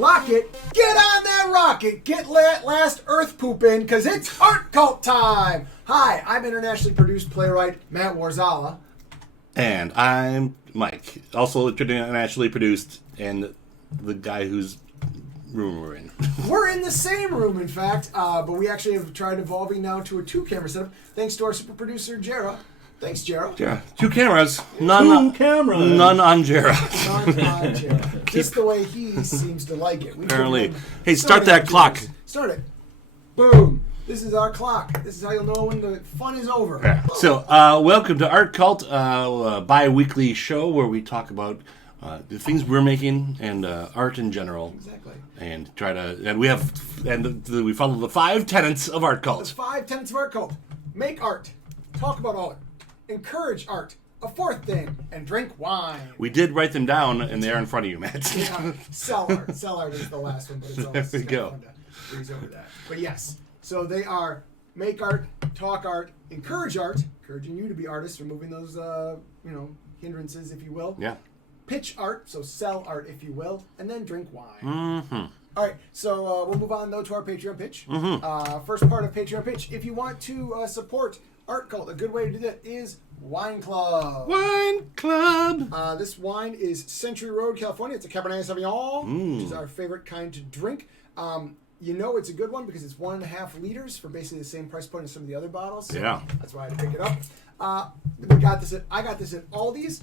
lock it, get on that rocket, get that last earth poop in, because it's Art Cult time! Hi, I'm internationally produced playwright Matt Warzala. And I'm Mike, also internationally produced, and the guy whose room we're in. We're in the same room, in fact, but we actually have tried evolving now to a 2-camera setup, thanks to our super producer, Jera. Thanks, Jera. Yeah, 2 cameras. None on Jera. None on Jera. Just the way he seems to like it. Apparently. Hey, start that clock. Start it. Boom. This is our clock. This is how you'll know when the fun is over. Yeah. So, welcome to Art Cult, a bi-weekly show where we talk about the things we're making and art in general. Exactly. And we follow the 5 tenets of Art Cult. The 5 tenets of Art Cult. Make art. Talk about art. Encourage art. A 4th thing. And drink wine. We did write them down, and they're in front of you, Matt. Yeah. Sell art. Sell art is the last one, but it's always there we go. fun to breeze over that. But yes. So they are make art, talk art, encourage art, encouraging you to be artists, removing those hindrances, if you will. Yeah. Pitch art, so sell art, if you will, and then drink wine. Mm-hmm. All right, so we'll move on, though, to our Patreon pitch. Mm-hmm. First part of Patreon pitch. If you want to support Art Cult, a good way to do that is Wine Club. Wine Club. This wine is Century Road, California. It's a Cabernet Sauvignon, which is our favorite kind to drink. You know it's a good one because it's 1.5 liters for basically the same price point as some of the other bottles. So yeah. That's why I had to pick it up. I got this at Aldi's.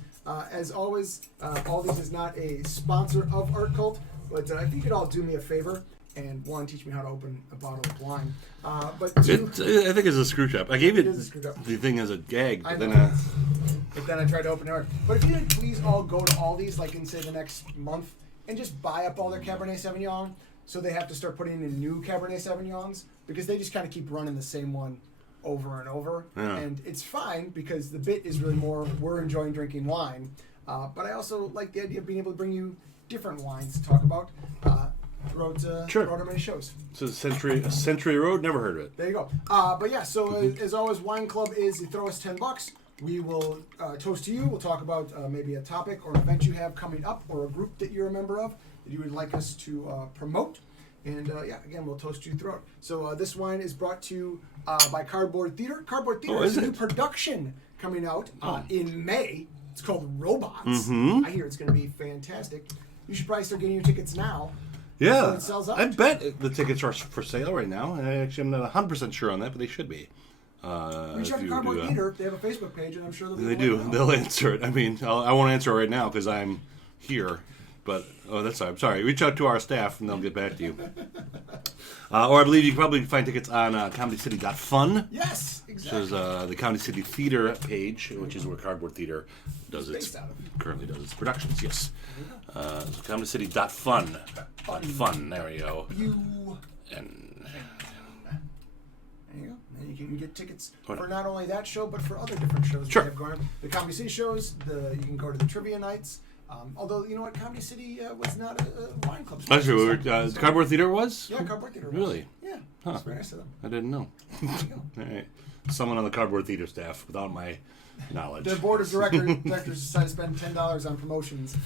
As always, Aldi's is not a sponsor of Art Cult, but if you could all do me a favor and one, teach me how to open a bottle of wine. But two, I think it's a screw trap. I gave it the thing as a gag, but then I tried to open it. But if you could please all go to Aldi's, like in say the next month, and just buy up all their Cabernet Sauvignon, so they have to start putting in new Cabernet Sauvignons because they just kind of keep running the same one over and over. Yeah. And it's fine because the bit is really more we're enjoying drinking wine. But I also like the idea of being able to bring you different wines to talk about throughout our many shows. So Century Road, never heard of it. There you go. But yeah, so as always, Wine Club is you throw us $10. We will toast to you. We'll talk about maybe a topic or an event you have coming up or a group that you're a member of that you would like us to promote. And again, we'll toast you throughout. So this wine is brought to you by Cardboard Theater. Cardboard Theater is a new production coming out in May. It's called Robots. Mm-hmm. I hear it's going to be fantastic. You should probably start getting your tickets now. Yeah, it sells out. I bet the tickets are for sale right now. I'm not 100% sure on that, but they should be. Reach out to Cardboard Theater. They have a Facebook page, and I'm sure they'll be. They do. They'll answer it. I mean, I won't answer it right now because I'm here. But I'm sorry. Reach out to our staff, and they'll get back to you. Or I believe you can probably find tickets on comedycity.fun. Yes, exactly. Which is the Comedy City Theater currently does its productions. Yes. So comedycity.fun. Fun. There we go. And there you go. And you can get tickets for not only that show, but for other different shows Sure. we have going on. The Comedy City shows. You can go to the trivia nights. Although, you know what, Comedy City was not a wine club. That's true. Cardboard Theater was? Yeah, Cardboard Theater was. Really? Yeah. Huh. That's very nice of them. I didn't know. There you go. All right. Someone on the Cardboard Theater staff without my knowledge. The board of directors decided to spend $10 on promotions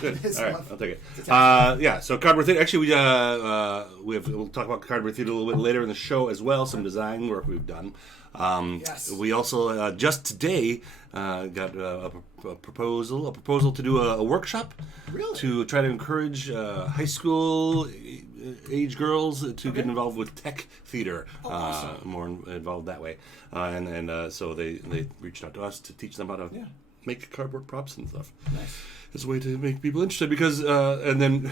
this All right, month. I'll take it. So Cardboard Theater. Actually, we'll talk about Cardboard Theater a little bit later in the show as well. Some design work we've done. Yes. We also just today got a proposal to do a workshop. Really? To try to encourage high school age girls to get involved with tech theater, awesome. More involved that way, so they reached out to us to teach them how to make cardboard props and stuff. Nice. It's a way to make people interested because and then.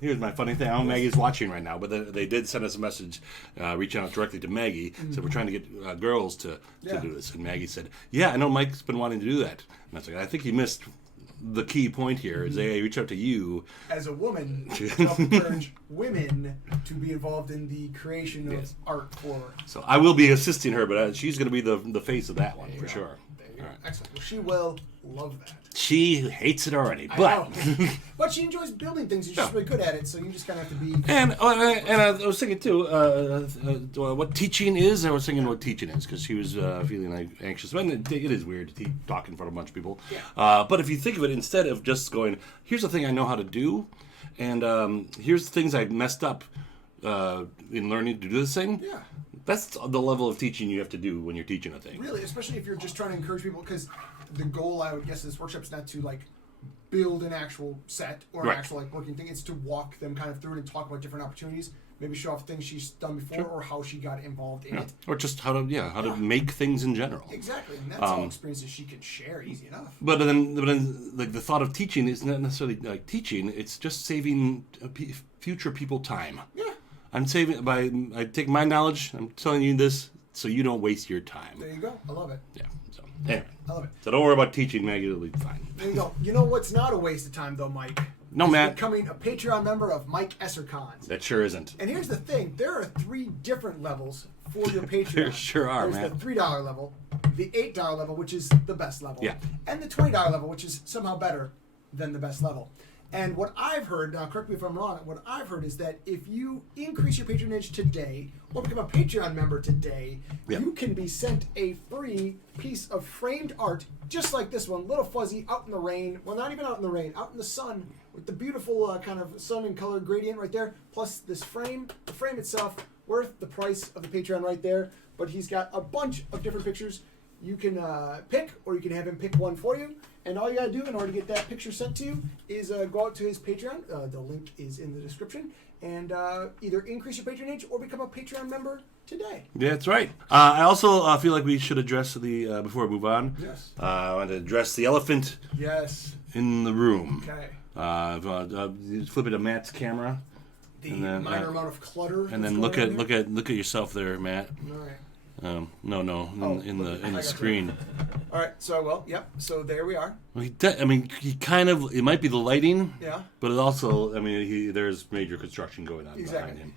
Here's my funny thing. I don't know if Maggie's watching right now, but they did send us a message reaching out directly to Maggie. So we're trying to get girls to do this. And Maggie said, yeah, I know Mike's been wanting to do that. And I was like, I think he missed the key point here is they reach out to you. As a woman, to help encourage women to be involved in the creation of art for... So I will be assisting her, but she's going to be the face of that one for sure. All right. Excellent. Well, she will love that. She hates it already, but but she enjoys building things. She's just really good at it, so you just kind of have to be. And I was thinking too, what teaching is. I was thinking what teaching is because she was feeling like anxious. And it is weird to talk in front of a bunch of people. Yeah. But if you think of it, instead of just going, here's the thing I know how to do. And here's the things I messed up in learning to do this thing. Yeah. That's the level of teaching you have to do when you're teaching a thing. Really, especially if you're just trying to encourage people, because the goal, I would guess, of this workshop is not to like build an actual set or an actual like working thing. It's to walk them kind of through it and talk about different opportunities. Maybe show off things she's done before or how she got involved in it. Or just how to make things in general. Exactly, and that's all experiences she can share easy enough. But then, like the thought of teaching is not necessarily like teaching. It's just saving future people time. Yeah. I'm saving I take my knowledge. I'm telling you this so you don't waste your time. There you go. I love it. Yeah. So anyway, I love it. So don't worry about teaching, Maggie. It'll be fine. There you go. You know what's not a waste of time though, Mike? No, is Matt. Becoming a Patreon member of Mike-Eserkaln. That sure isn't. And here's the thing: there are 3 different levels for your Patreon. There sure are, There's man. the $3 level, the $8 level, which is the best level, Yeah. and the $20 level, which is somehow better than the best level. And what I've heard, now correct me if I'm wrong, what I've heard is that if you increase your patronage today or become a Patreon member today, you can be sent a free piece of framed art just like this one, little fuzzy, out in the rain. Well, not even out in the rain, out in the sun with the beautiful kind of sun and color gradient right there, plus this frame. The frame itself, worth the price of the Patreon right there. But he's got a bunch of different pictures you can pick, or you can have him pick one for you. And all you gotta do in order to get that picture sent to you is go out to his Patreon. The link is in the description. And either increase your patronage or become a Patreon member today. Yeah, that's right. I also feel like we should address the before we move on. Yes. I want to address the elephant in the room. Okay. Flip it to Matt's camera. The minor amount of clutter. And then look at yourself there, Matt. All right. In the screen. All right. So So there we are. Well, he kind of. It might be the lighting. Yeah. But it also, there's major construction going on behind him.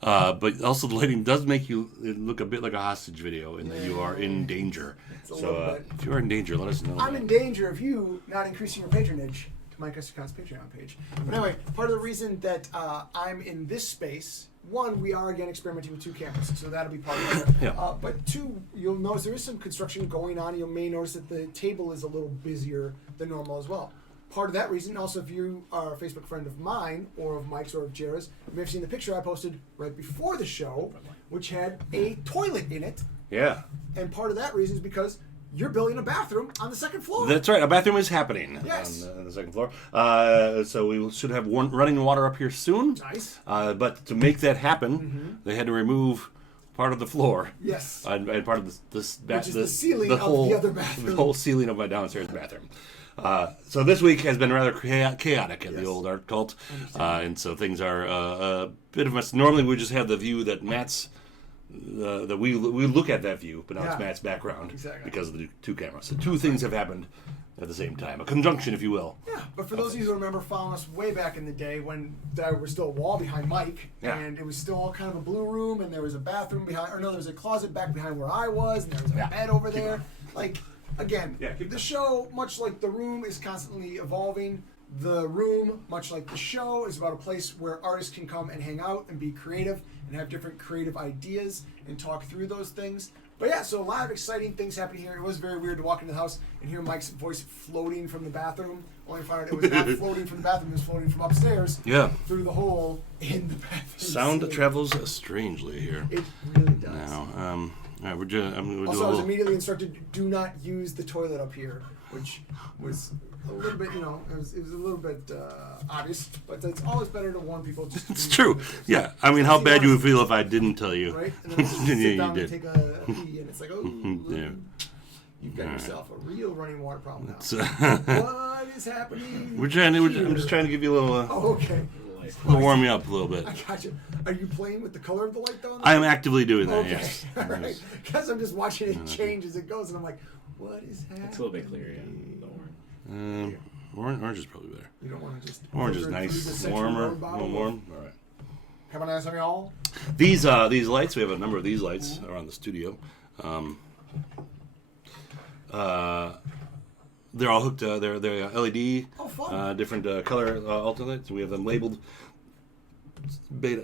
But also the lighting does make you look a bit like a hostage video, in that you are in danger. So if you are in danger, let us know. I'm in danger of you not increasing your patronage to Mike-Eserkaln's Patreon page. But anyway, part of the reason that I'm in this space. 1, we are again experimenting with 2 cameras, so that'll be part of it. Yeah. But 2, you'll notice there is some construction going on. You may notice that the table is a little busier than normal as well. Part of that reason, also, if you are a Facebook friend of mine or of Mike's or of Jera's, you may have seen the picture I posted right before the show, which had a toilet in it. Yeah. And part of that reason is because you're building a bathroom on the 2nd floor. That's right. A bathroom is happening on the 2nd floor. So we should have running water up here soon. Nice. But to make that happen, they had to remove part of the floor. Yes. And part of the ceiling of the other bathroom. The whole ceiling of my downstairs bathroom. So this week has been rather chaotic at the old art cult. And so things are a bit of a mess. Normally we just have the view that Matt's... that we look at that view, but now it's Matt's background because of the 2 cameras. So 2 things have happened at the same time, a conjunction, if you will. Yeah, but for those of you who remember following us way back in the day when there was still a wall behind Mike, and it was still kind of a blue room, and there was a bathroom behind, or no, there was a closet back behind where I was, and there was a bed over there. Like, again, the show, much like the room, is constantly evolving. The room, much like the show, is about a place where artists can come and hang out and be creative and have different creative ideas and talk through those things. But yeah, so a lot of exciting things happening here. It was very weird to walk into the house and hear Mike's voice floating from the bathroom. Only to find out it was not floating from the bathroom, it was floating from upstairs through the hole in the bathroom. Sound travels strangely here. It really does. Now, all right, we're just. I was immediately instructed, do not use the toilet up here, which was a little bit, it was a little bit obvious, but it's always better to warn people. It's true. Yeah, how bad you would feel if I didn't tell you. Right? And then sit down you and take a pee, and it's like, you've got yourself a real running water problem now. What is happening? I'm just trying to give you a little. Okay. We'll warm you up a little bit. I got you. Are you playing with the color of the light, though? I am actively doing that, okay. yes. All right. Because I'm just watching it change as it goes, and I'm like, what is happening? It's a little bit clearer, yeah. Orange is probably better. You don't want to just... Orange is nice. Warmer. A little warm. All right. Come on, some y'all. These lights, we have a number of these lights around the studio. They're all hooked. They're LED. Oh, fun. Different color alternates. We have them labeled.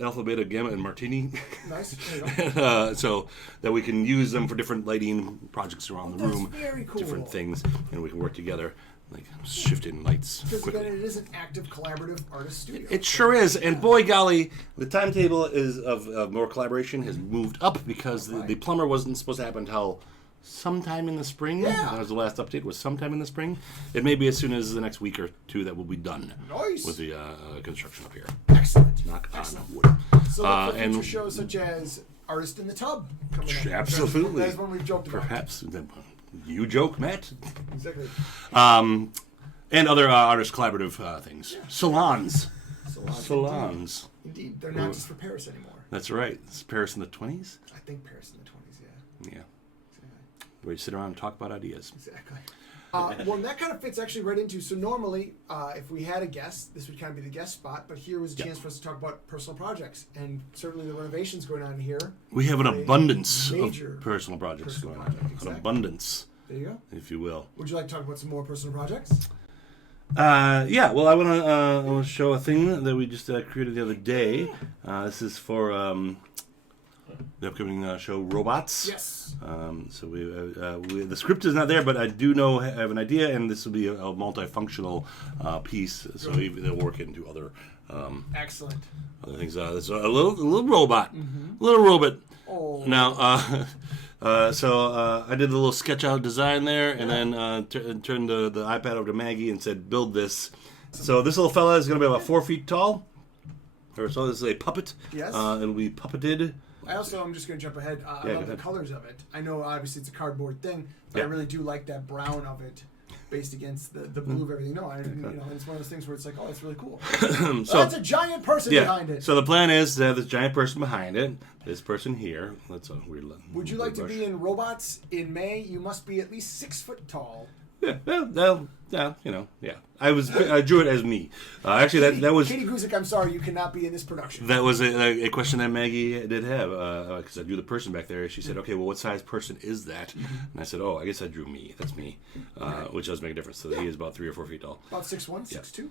alpha, beta, gamma, and martini. Nice. There you go. So that we can use them for different lighting projects around the That's room, very cool. different things, and we can work together, like shifting lights Because quickly. again, it is an active collaborative artist studio. It sure is, and boy golly, the timetable is of more collaboration has moved up because the plumber wasn't supposed to happen until sometime in the spring. Yeah. That was the last update. Was sometime in the spring. It may be as soon as the next week or two that we'll be done Nice. with the construction up here. Excellent. Knock Excellent. on wood. So look for and- future shows such as Artist in the Tub coming up. Absolutely. That's one we've joked about. Perhaps you joke, Matt. Exactly. And other artist collaborative things. Salons. Salons. Indeed. They're not just for Paris anymore. That's right. It's Paris in the 20s. I think Paris in the 20s, yeah. Yeah. Where you sit around and talk about ideas. Exactly. Well, and that kind of fits actually right into, so normally, if we had a guest, this would kind of be the guest spot, but here was a chance for us to talk about personal projects, and certainly the renovations going on here. We have an abundance major of personal projects personal going on. project, exactly. An abundance, There you go. if you will. Would you like to talk about some more personal projects? Yeah, well, I want to show a thing that we just created the other day. This is for the upcoming show Robots. Yes. So the script is not there, but I do have an idea, and this will be a multifunctional piece. So they'll work into other Excellent. other things. There's a little robot, little robot. Oh. Now, so I did a little sketch out design there, and then turned the iPad over to Maggie and said, "Build this." So this little fella is going to be about 4 feet tall. Or so this is a puppet. Yes. It'll be puppeted. I'm just going to jump ahead. I Yeah, love go the ahead. colors of it. I know obviously it's a cardboard thing, but I Yeah. really do like that brown of it based against the blue of everything. No, it's one of those things where it's like, oh, it's really cool. So That's a giant person behind it. So the plan is to have this giant person behind it. This person here. That's a weird. Would you like to be in Robots in May? You must be at least 6 foot tall. Yeah, yeah. I drew it as me. Actually, that was Katie Guzik, I'm sorry, you cannot be in this production. that was a question that Maggie did have because I drew the person back there. She said, "Okay, well, what size person is that?" And I said, "Oh, I guess I drew me. That's me," which does make a difference. So he is about 3 or 4 feet tall. About 6'1", 6'2"?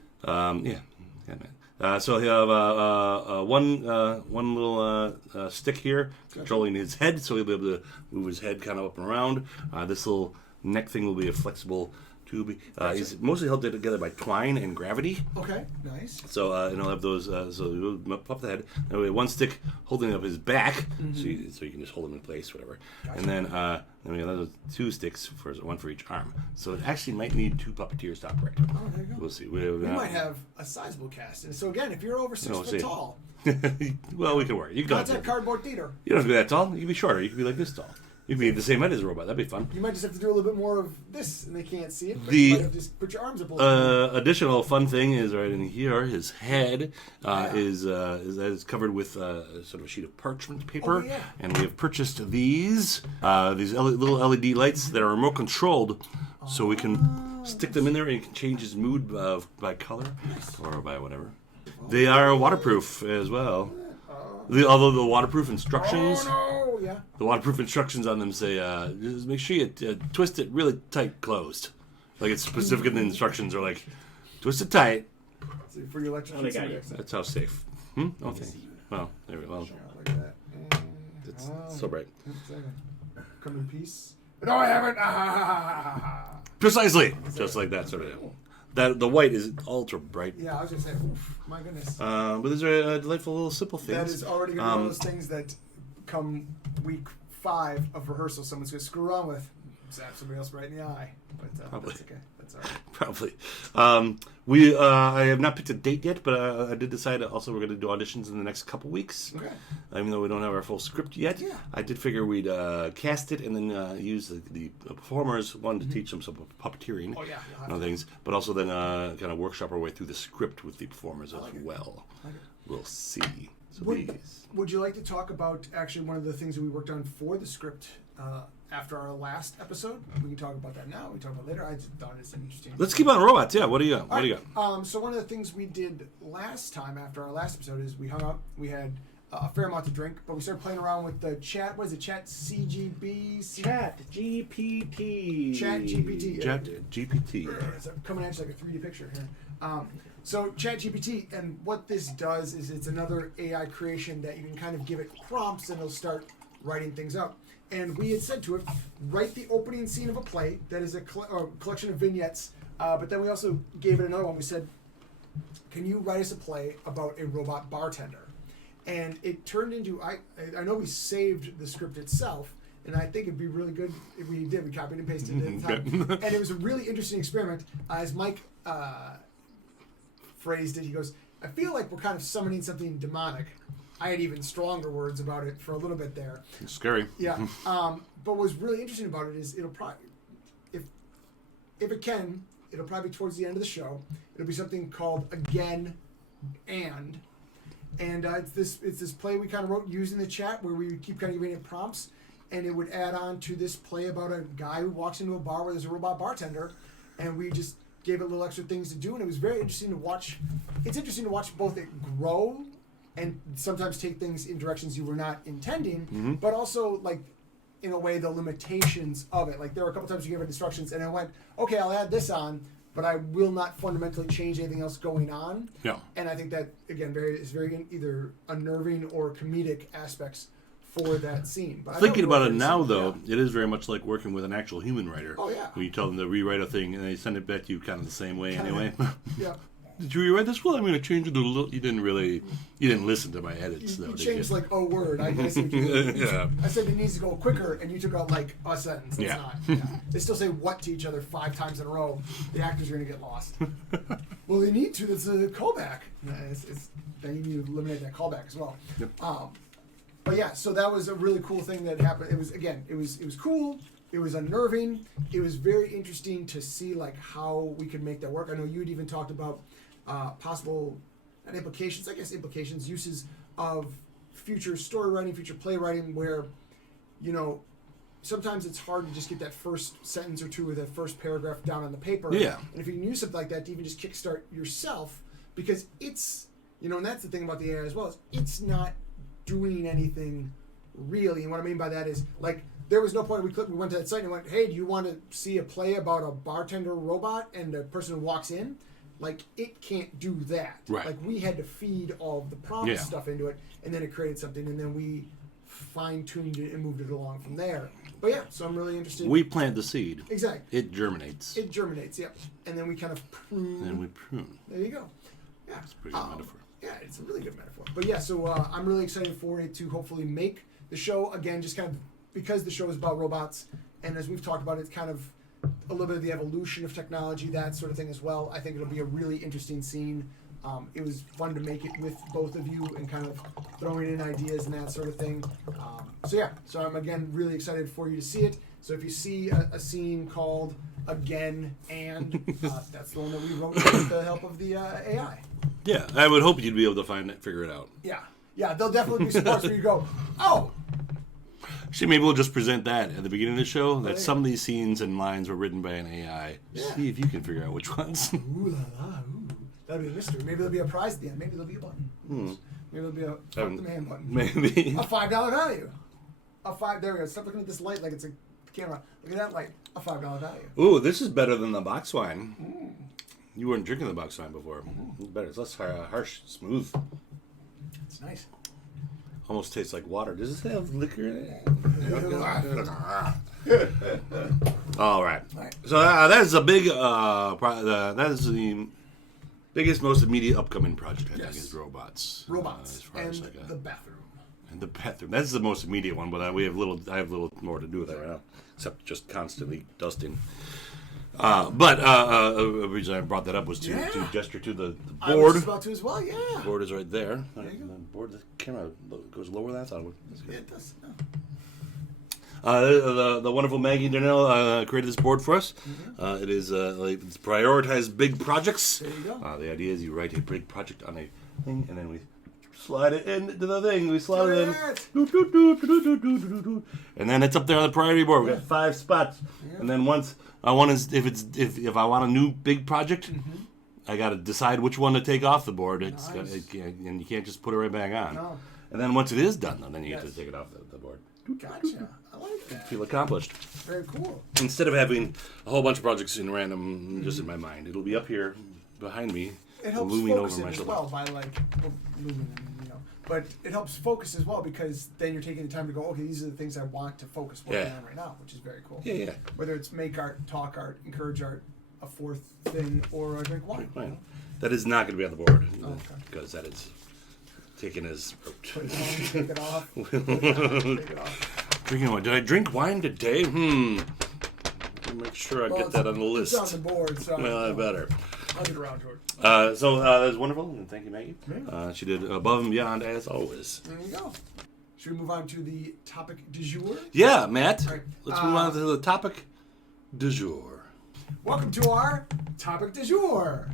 Yeah, man. So he'll have one little stick here controlling his head, so he'll be able to move his head kind of up and around. This little neck thing will be a flexible tube. He's mostly held together by twine and gravity. Okay, nice. So and he'll have those. So he'll pop the head. And we have one stick holding up his back, so you can just hold him in place, whatever. Gotcha. And then we have those 2 sticks one for each arm. So it actually might need 2 puppeteers to operate. Oh, there you go. We'll see. We might have a sizable cast. And so again, if you're over 6 we'll foot see. tall, Well, we can work. You can contact Cardboard Theater. You don't have to be that tall. You can be shorter. You can be like this tall. You can be the same height as a robot. That'd be fun. You might just have to do a little bit more of this, and they can't see it. But The- you might have to just put your arms up a little bit. Additional fun thing is right in here. His head is covered with sort of a sheet of parchment paper, Oh, yeah. and we have purchased these little LED lights that are remote controlled, so we can stick them in there and you can change his mood by color or by whatever. They are waterproof as well. Although the waterproof instructions. Oh, no, yeah. The waterproof instructions on them say, just make sure you twist it really tight closed. Like it's specific in the instructions are like, twist it tight. So for your electric Oh, they got you. That's how safe. Okay. Well, there we go. Well, Look at that. it's so bright. Come in peace. No, I haven't. Ah. Precisely. Just like that sort of thing. The white is ultra bright. Yeah, I was going to say, oof, my goodness. But these are delightful little simple things. That is already going to be one of those things that come week 5 of rehearsal, someone's going to screw around with. Zap somebody else right in the eye. But Probably. that's okay. That's all right. Probably. I have not picked a date yet, but I did decide also we're going to do auditions in the next couple weeks. Okay. Even though we don't have our full script yet, Yeah. I did figure we'd cast it and then use the performers, one to teach them some puppeteering Oh, yeah. and other things, but also then kind of workshop our way through the script with the performers as well. like it. We'll see. So Would you like to talk about actually one of the things that we worked on for the script after our last episode? We can talk about that now. We can talk about it later. I just thought it's interesting. Let's keep on robots. Yeah, what do you got? What do you got? So one of the things we did last time after our last episode is we hung out. We had a fair amount to drink, but we started playing around with the chat. What is it? Chat CGB? Chat GPT. Chat GPT. Chat GPT. It's coming at you like a 3D picture here. So ChatGPT, and what this does is it's another AI creation that you can kind of give it prompts and it'll start writing things out. And we had said to it, write the opening scene of a play that is a collection of vignettes. But then we also gave it another one. We said, can you write us a play about a robot bartender? And it turned into, I know we saved the script itself, and I think it'd be really good if we did. We copied and pasted it at the time. And it was a really interesting experiment. As Mike phrased it, he goes, I feel like we're kind of summoning something demonic. I had even stronger words about it for a little bit there. It's scary. Yeah. But what was really interesting about it is it'll probably, if it can, it'll probably be towards the end of the show. It'll be something called Again and it's this play we kind of wrote using the chat where we would keep kind of giving it prompts, and it would add on to this play about a guy who walks into a bar where there's a robot bartender, and we just gave it little extra things to do, and it was very interesting to watch. It's interesting to watch both it grow and sometimes take things in directions you were not intending, but also like in a way the limitations of it. Like there were a couple times you gave it instructions and I went, okay, I'll add this on, but I will not fundamentally change anything else going on. Yeah. And I think that again is very either unnerving or comedic aspects for that scene. But thinking about it now, though, it is very much like working with an actual human writer. Oh yeah. When you tell them to rewrite a thing and they send it back to you kind of the same way anyway. Yeah. Did you rewrite this? Well, I'm going to change it a little. You didn't listen to my edits, though. You changed like a word. I guess. Yeah. I said it needs to go quicker, and you took out like a sentence. It's not. Yeah. They still say what to each other 5 times in a row. The actors are going to get lost. Well, they need to. That's a callback. Then you need to eliminate that callback as well. Yep. But yeah, so that was a really cool thing that happened. It was cool. It was unnerving. It was very interesting to see like how we could make that work. I know you had even talked about possible implications, uses of future story writing, future playwriting, where, sometimes it's hard to just get that first sentence or two or that first paragraph down on the paper. Yeah. And if you can use something like that to even just kickstart yourself, because it's, and that's the thing about the AI as well, is it's not doing anything really. And what I mean by that is, like, there was no point we went to that site and went, hey, do you want to see a play about a bartender robot and the person who walks in? Like, it can't do that. Right. Like, we had to feed all of the prompt stuff into it, and then it created something, and then we fine-tuned it and moved it along from there. But yeah, so I'm really interested. We plant the seed. Exactly. It germinates. Yep. And then we kind of prune. And we prune. There you go. Yeah. That's a pretty good metaphor. Yeah, it's a really good metaphor. But yeah, so I'm really excited for it to hopefully make the show, again, just kind of, because the show is about robots, and as we've talked about, it's kind of a little bit of the evolution of technology, that sort of thing as well. I think it'll be a really interesting scene. It was fun to make it with both of you and kind of throwing in ideas and that sort of thing. So I'm again really excited for you to see it. So if you see a scene called Again and, that's the one that we wrote with the help of the AI. Yeah, I would hope you'd be able to figure it out. Yeah, there'll definitely be some parts where you go, oh. See, maybe we'll just present that at the beginning of the show, that some of these scenes and lines were written by an AI. Yeah. See if you can figure out which ones. Ooh la la, ooh. That'll be a mystery. Maybe there'll be a prize at the end. Maybe there'll be a button. Maybe there'll be a fuck the man button. Maybe. A $5 value. There we go. Stop looking at this light like it's a camera. Look at that light. A $5 value. Ooh, this is better than the box wine. You weren't drinking the box wine before. It's better. It's less harsh, smooth. It's nice. Almost tastes like water. Does this have liquor in it? All right. So that is a big. That is the biggest, most immediate upcoming project. I think is robots. Robots and the bathroom. And the bathroom. That's the most immediate one, but I have little more to do with that right now, except just constantly dusting. The reason I brought that up was to gesture to the board. I was just about to as well, yeah. The board is right there. There you go. The board, the camera goes lower than I thought it would. Yeah, it does. The wonderful Maggie Darnell created this board for us. It is it's prioritize big projects. There you go. The idea is you write a big project on a thing, and then we slide it into the thing. We slide it in. And then it's up there on the priority board. We got 5 spots. Yeah. And then once I want to, if I want a new big project, I got to decide which one to take off the board. And you can't just put it right back on. No. And then once it is done, then you get to take it off the board. Gotcha. I like that. Feel accomplished. Very cool. Instead of having a whole bunch of projects in random, just in my mind, it'll be up here. behind me, it helps looming focus over it my as shoulder. well by looming, but it helps focus as well because then you're taking the time to go, okay, these are the things I want to focus working on right now, which is very cool. Yeah, yeah. Whether it's make art, talk art, encourage art, a fourth thing, or drink wine. Fine. That is not going to be on the board because that is taken as rote. Put it on, take it off. Take it off. Drinking wine. Did I drink wine today? Make sure I get that on the list. It's on the board, so Well, I better. I'll get around to it. So that was wonderful, and thank you, Maggie. She did above and beyond as always. There you go. Should we move on to the topic du jour? Yeah, Matt. Right. Let's move on to the topic du jour. Welcome to our topic du jour.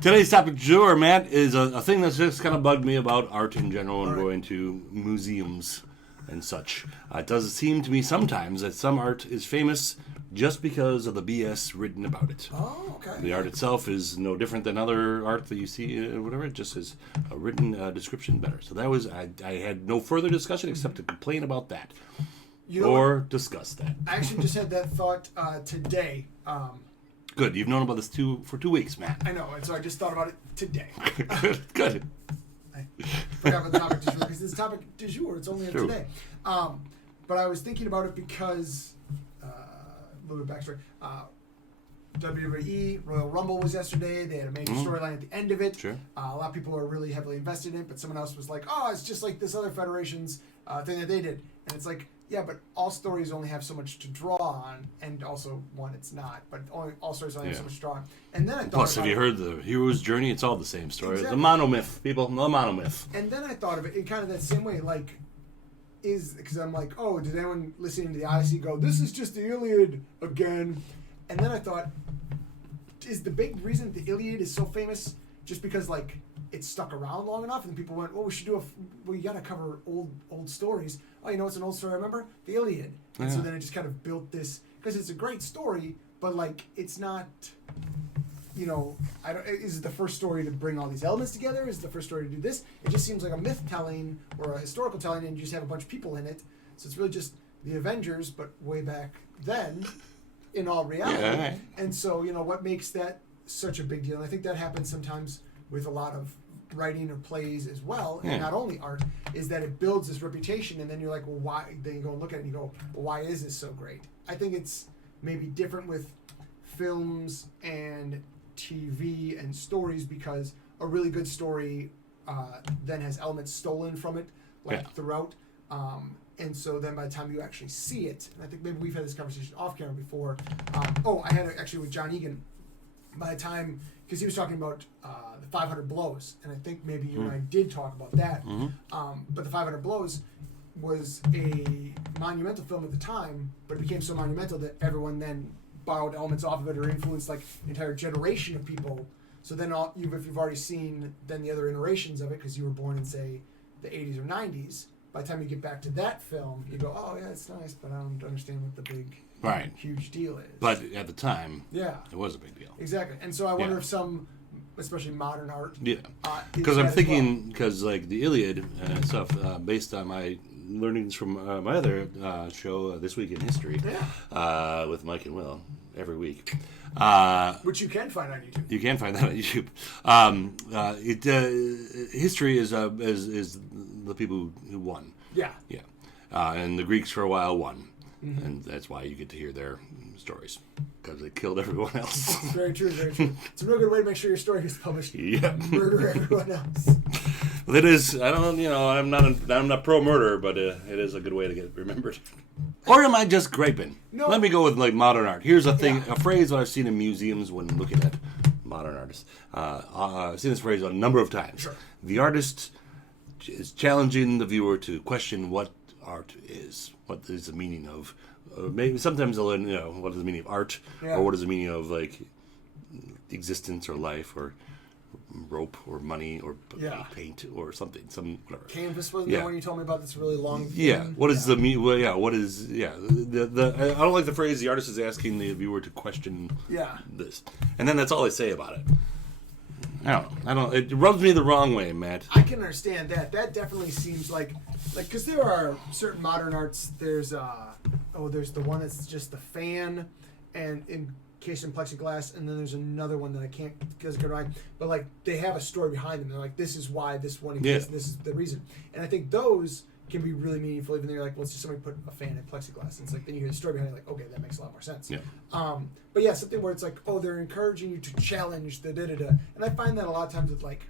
Today's topic du jour, Matt, is a thing that's just kind of bugged me about art in general and going to museums and such. It does seem to me sometimes that some art is famous just because of the BS written about it. Oh, okay. The art itself is no different than other art that you see, whatever. It just is a written description better. So that was, I had no further discussion except to complain about that. Or discuss that. I actually just had that thought today. Good. You've known about this for 2 weeks, Matt. I know, and so I just thought about it today. Good. I forgot about the topic du jour because this topic du jour, it's only True. today. But I was thinking about it because, a little bit of backstory, WWE Royal Rumble was yesterday. They had a major storyline at the end of it. Sure. A lot of people are really heavily invested in it, but someone else was like, oh, it's just like this other federation's thing that they did. And it's like, yeah, but all stories only have so much to draw on, and also, one, it's not, but all stories only have so much to draw on. And then I thought Plus, about have you heard the hero's journey? It's all the same story. Exactly. The monomyth, people. The monomyth. And then I thought of it in kind of that same way, like, because I'm like, oh, did anyone listening to the Odyssey go, this is just the Iliad again? And then I thought, is the big reason the Iliad is so famous just because, like, it stuck around long enough and people went, oh, we should do well, you got to cover old stories. Oh, you know what's an old story I remember? The Iliad. And so then it just kind of built this, because it's a great story, but, like, it's not, is it the first story to bring all these elements together? Is it the first story to do this? It just seems like a myth telling or a historical telling, and you just have a bunch of people in it. So it's really just the Avengers, but way back then, in all reality. Yeah, right. And so, what makes that such a big deal? And I think that happens sometimes with a lot of writing or plays as well, and not only art, is that it builds this reputation, and then you're like, well, why? Then you go and look at it and you go, well, why is this so great? I think it's maybe different with films and TV and stories, because a really good story then has elements stolen from it, throughout. And so then by the time you actually see it, and I think maybe we've had this conversation off camera before. I had it actually with John Egan. By the time, because he was talking about the 500 Blows, and I think maybe you and I did talk about that. But the 500 Blows was a monumental film at the time, but it became so monumental that everyone then borrowed elements off of it or influenced like an entire generation of people. So then if you've already seen then the other iterations of it, because you were born in, say, the 80s or 90s, by the time you get back to that film, you go, oh, yeah, it's nice, but I don't understand what the big, huge deal is. But at the time, it was a big deal. Exactly. And so I wonder if some, especially modern art, because I'm thinking, because like the Iliad and stuff, based on my learnings from my other show, This Week in History, with Mike and Will, every week. Which you can find on YouTube. You can find that on YouTube. History is the people who won. Yeah. And the Greeks for a while won. And that's why you get to hear their stories, because they killed everyone else. Very true, very true. It's a real good way to make sure your story gets published. Murder everyone else. Well, it is. I don't. I'm not pro murder, but it is a good way to get remembered. Or am I just griping? No. Let me go with like modern art. Here's a thing, a phrase that I've seen in museums when looking at modern artists. I've seen this phrase a number of times. Sure. The artist is challenging the viewer to question what art is. What is the meaning of? Maybe sometimes they'll what is the meaning of art, or what is the meaning of like existence or life or rope or money or paint or something, whatever. Canvas wasn't the one you told me about. This really long thing. Yeah. What is the mean? Well, what is the I don't like the phrase the artist is asking the viewer to question this, and then that's all they say about it. I don't. It rubs me the wrong way, Matt. I can understand that. That definitely seems like because there are certain modern arts. There's the one that's just the fan, and in cased in plexiglass, and then there's another one that I can't because it's right. But like they have a story behind them. They're like, this is why this one exists. And this is the reason. And I think those can be really meaningful. Even though you're like, well, let's just somebody put a fan in plexiglass. And it's like then you hear the story behind it. Like, okay, that makes a lot more sense. Yeah. But yeah, something where it's like, oh, they're encouraging you to challenge the da-da-da. And I find that a lot of times with like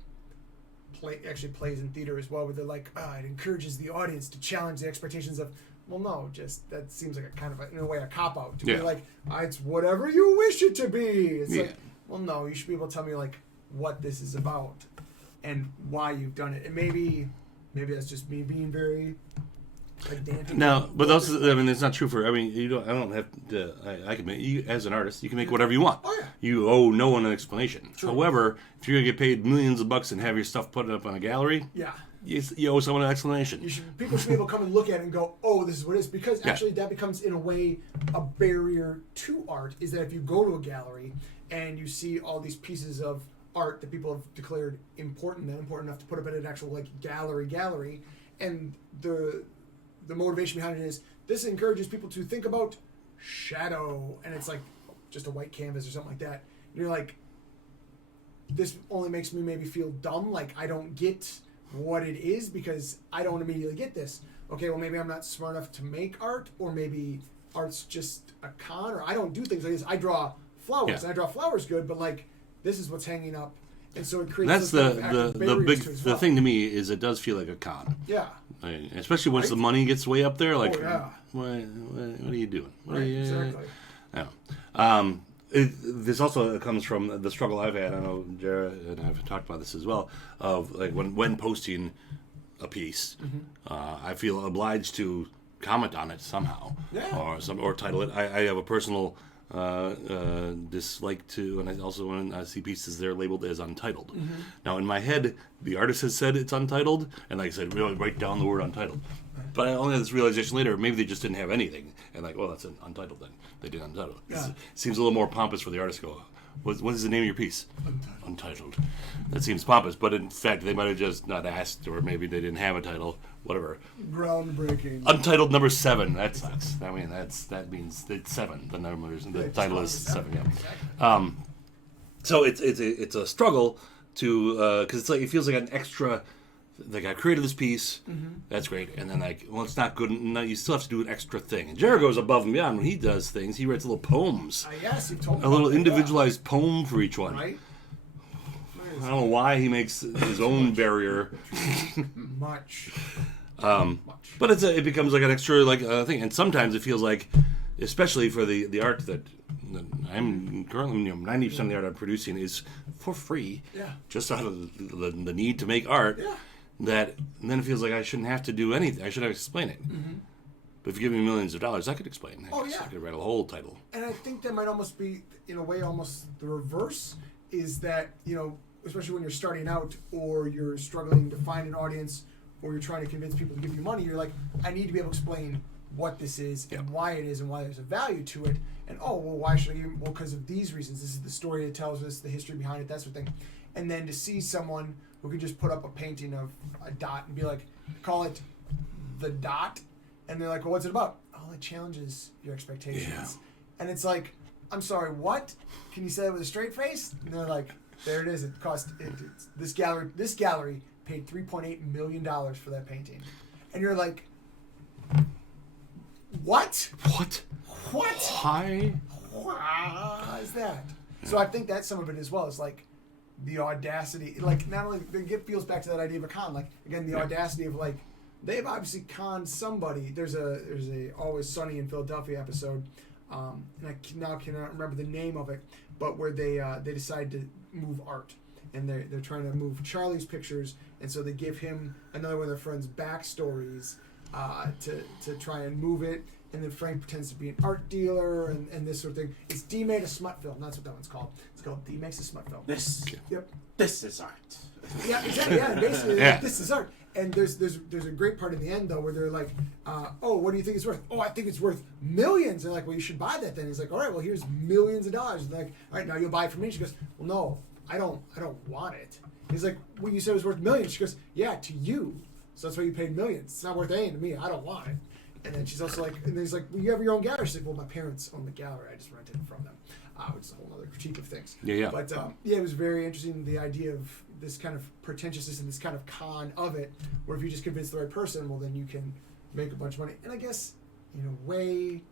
actually plays in theater as well, where they're like, it encourages the audience to challenge the expectations of, well, no, just that seems like a kind of in a way a cop out to be like, it's whatever you wish it to be. It's like, well, no, you should be able to tell me like what this is about and why you've done it. And maybe that's just me being very pedantic. Now, but those, I mean, it's not true for. I mean, you don't. I don't have to. I can make you as an artist. You can make whatever you want. Oh yeah. You owe no one an explanation. True. However, if you're gonna get paid millions of bucks and have your stuff put up on a gallery, you owe someone an explanation. People should be able to come and look at it and go, oh, this is what it is. Because actually that becomes, in a way, a barrier to art, is that if you go to a gallery and you see all these pieces of art that people have declared important enough to put up in an actual like gallery, and the motivation behind it is this encourages people to think about shadow, and it's like just a white canvas or something like that. And you're like, this only makes me maybe feel dumb, like I don't get what it is because I don't immediately get this. Okay, well maybe I'm not smart enough to make art, or maybe art's just a con, or I don't do things like this. I draw flowers, and I draw flowers good, but like this is what's hanging up, and so it creates. That's the thing to me is it does feel like a con. Yeah. I mean, especially once the money gets way up there, like, what are you doing? Exactly. Yeah. This also comes from the struggle I've had. I know Jared and I've talked about this as well. Of like when posting a piece, I feel obliged to comment on it somehow, or title it. I have a personal dislike to, and I also when I see pieces they're labeled as untitled. Now in my head, the artist has said it's untitled, and like I said, really write down the word untitled. But I only had this realization later. Maybe they just didn't have anything, and like, well, that's an untitled thing. They did untitled. Yeah. Seems a little more pompous for the artist to go, what is the name of your piece? Untitled. That seems pompous, but in fact, they might have just not asked, or maybe they didn't have a title, whatever. Groundbreaking. Untitled number 7. That sucks. I mean, that means it's 7. The numbers, the title is 7. Yeah. So it's a struggle to because it's like it feels like an extra. Like I created this piece, that's great, and then like, well, it's not good. You still have to do an extra thing. And Jared goes above and beyond when he does things. He writes little poems. Yes, he told me a little individualized poem for each one. Right. I don't know why he makes his own barrier. Much. But it becomes like an extra thing, and sometimes it feels like, especially for the art that I'm currently 90% of the art I'm producing is for free. Yeah. Just out of the need to make art. Yeah. And then it feels like I shouldn't have to do anything. I should have to explain it. But if you give me millions of dollars, I could explain. I could write a whole title. And I think that might almost be, in a way, almost the reverse, is that, especially when you're starting out or you're struggling to find an audience or you're trying to convince people to give you money, you're like, I need to be able to explain what this is and why it is and why there's a value to it. And, why should I give it? Well, because of these reasons. This is the story it tells us, the history behind it, that sort of thing. And then to see someone who could just put up a painting of a dot and be like, call it the dot. And they're like, well, what's it about? Oh, it challenges your expectations. Yeah. And it's like, I'm sorry, what? Can you say that with a straight face? And they're like, there it is. It cost this gallery paid $3.8 million for that painting. And you're like, what? What? Why is that? So I think that's some of it as well. It's like the audacity. Like not only it feels back to that idea of a con. Like again, the audacity of like they've obviously conned somebody. There's a Always Sunny in Philadelphia episode, and I cannot remember the name of it, but where they decide to move art. And they're trying to move Charlie's pictures, and so they give him another one of their friends' backstories to try and move it. And then Frank pretends to be an art dealer and this sort of thing. It's D made a smut film. That's what that one's called. It's called D makes a smut film. This is art. Yeah, exactly. Yeah, basically, this is art. And there's a great part in the end though where they're like, what do you think it's worth? Oh, I think it's worth millions. They're like, well, you should buy that then. He's like, all right, well, here's millions of dollars. They're like, all right, now you'll buy it from me. She goes, well, no, I don't want it. He's like, well, you said it was worth millions. She goes, yeah, to you. So that's why you paid millions. It's not worth anything to me. I don't want it. And then she's also like, and then he's like, well, you have your own gallery. She's like, well, my parents own the gallery. I just rented it from them. It's a whole other critique of things. Yeah. But it was very interesting, the idea of this kind of pretentiousness and this kind of con of it, where if you just convince the right person, well, then you can make a bunch of money. And I guess, in a way,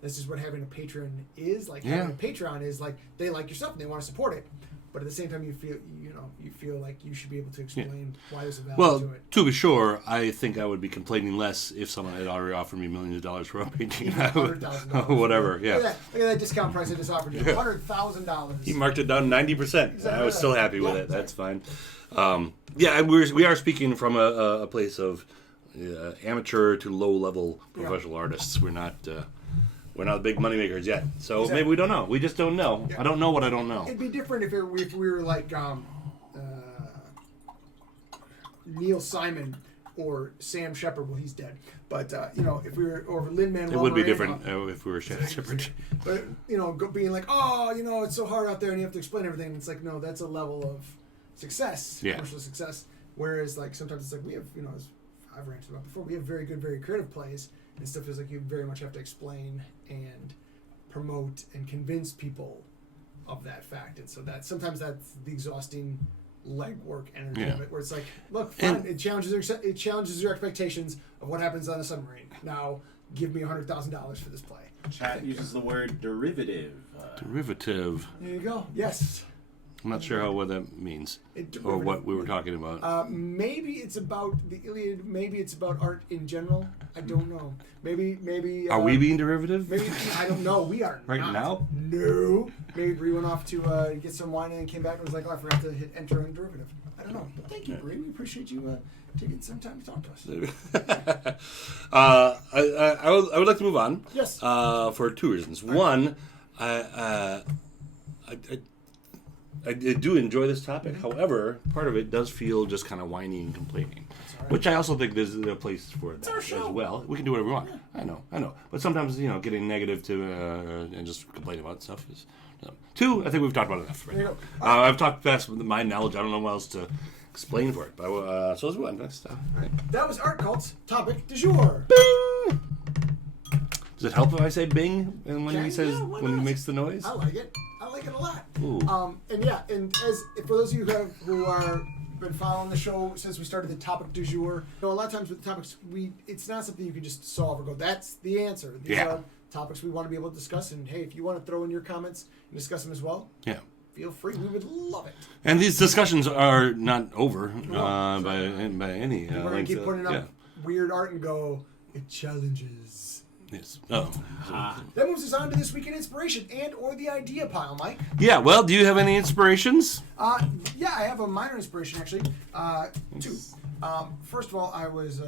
this is what having a patron is. Like, having a Patreon is like, they like your stuff and they want to support it. But at the same time, you feel like you should be able to explain why there's a value to it. To be sure, I think I would be complaining less if someone had already offered me millions of dollars for a painting. $100,000. Whatever, yeah. Look at that discount price I just offered you. $100,000. He marked it down 90%. Exactly. I was still happy with it. Exactly. That's fine. We are speaking from a place of amateur to low-level professional artists. We're not big moneymakers yet. So maybe we don't know. We just don't know. Yeah. I don't know what I don't know. It'd be different if we were like Neil Simon or Sam Shepard. Well, he's dead. But, if we were, or Lin-Manuel It would be Miranda, different if we were Sam Shepard. But, being like, it's so hard out there and you have to explain everything. It's like, no, that's a level of success, commercial success. Whereas, like, sometimes it's like we have, as I've ranted about before, we have very good, very creative plays. And stuff feels like you very much have to explain and promote and convince people of that fact. And so sometimes that's the exhausting legwork energy of it, where it's like, look, fine, it challenges your expectations of what happens on a submarine. Now, give me $100,000 for this play. Chat uses the word derivative. Derivative. There you go. Yes. I'm not sure what that means or what we were talking about. Maybe it's about the Iliad. Maybe it's about art in general. I don't know. Maybe. Are we being derivative? Maybe I don't know. We are right not. Now. No. Maybe Bree went off to get some wine and then came back and was like, "Oh, I forgot to hit enter on derivative." I don't know. But thank you, Bree. We appreciate you taking some time to talk to us. I would like to move on. Yes. For two reasons. One, I do enjoy this topic. However, part of it does feel just kind of whiny and complaining, which I also think there's a place for that as well. We can do whatever we want. Yeah. I know. But sometimes, getting negative to and just complaining about stuff is... Two, I think we've talked about enough right now. I've talked past my knowledge. I don't know what else to explain for it. But so let's move on. Next stuff. Right. That was Art Cult's topic du jour. Bing! Does it help if I say bing and when he makes the noise? I like it. I like it a lot. Ooh. And as for those of you who are been following the show since we started the topic du jour, a lot of times with the topics, it's not something you can just solve or go, that's the answer. These are topics we want to be able to discuss, and hey, if you want to throw in your comments and discuss them as well, feel free. We would love it. And these discussions are not over by any. We're going to keep putting up weird art and go, it challenges. Yes. Oh. That moves us on to this week in inspiration and or the idea pile, Mike. Yeah. Well, do you have any inspirations? I have a minor inspiration actually. Two. First of all, I was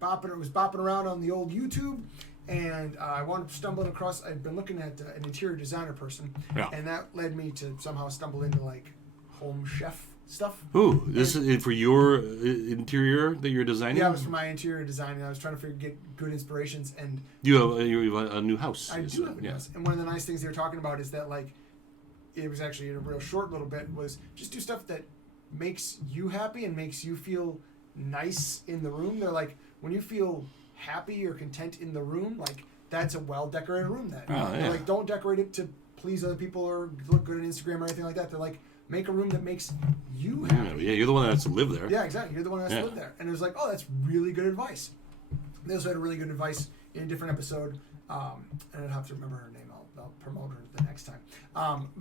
bopping around on the old YouTube, and I wound up stumbling across. I've been looking at an interior designer person, and that led me to somehow stumble into like home chef stuff. Ooh, this is for your interior that you're designing? Yeah, it was for my interior design, and I was trying to get good inspirations. And you have a new house. I do have a new house. And one of the nice things they were talking about is that, like, it was actually in a real short little bit, was just do stuff that makes you happy and makes you feel nice in the room. They're like, when you feel happy or content in the room, like, that's a well-decorated room then. They're like, don't decorate it to please other people or look good on Instagram or anything like that. They're like, make a room that makes you happy. Yeah, you're the one that has to live there. Yeah, exactly. You're the one that has to live there. And it was like, oh, that's really good advice. They also had a really good advice in a different episode, and I'd have to remember her name. I'll promote her the next time.